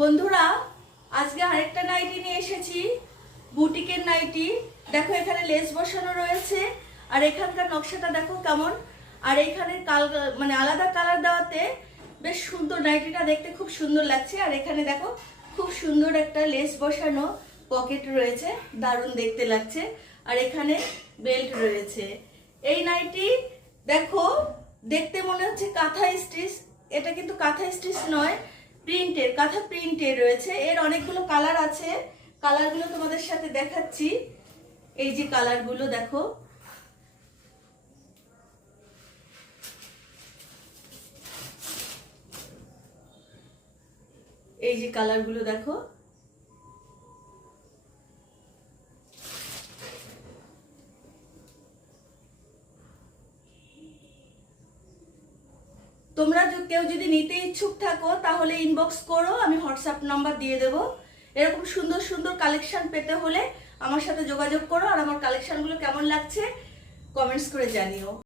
বন্ধুরা, আজকে আরেকটা নাইটি নিয়ে এসেছি, বুটিকের নাইটি। দেখো এখানে লেস বসানো রয়েছে, আর এখানকার নকশাটা দেখো কেমন। আর এখানে মানে আলাদা কালার দেওয়াতে বেশ সুন্দর, নাইটিটা দেখতে খুব সুন্দর লাগছে। আর এখানে দেখো খুব সুন্দর একটা লেস বসানো পকেট রয়েছে, দারুণ দেখতে লাগছে। আর এখানে বেল্ট রয়েছে। এই নাইটি দেখো দেখতে মনে হচ্ছে কাঁথা স্টিচ, এটা কিন্তু কাঁথা স্টিচ নয়, প্রিন্টের, কাঁথা প্রিন্টের রয়েছে। এর অনেকগুলো কালার আছে, কালারগুলো তোমাদের সাথে দেখাচ্ছি। এই যে কালারগুলো দেখো, এই যে কালারগুলো দেখো। তোমরা কেউ যদি নিতে ইচ্ছুক থাকো তাহলে ইনবক্স করো, আমি হোয়াটসঅ্যাপ নাম্বার দিয়ে দেবো। এরকম সুন্দর সুন্দর কালেকশন পেতে হলে আমার সাথে যোগাযোগ করো। আর আমার কালেকশনগুলো কেমন লাগছে কমেন্টস করে জানিও।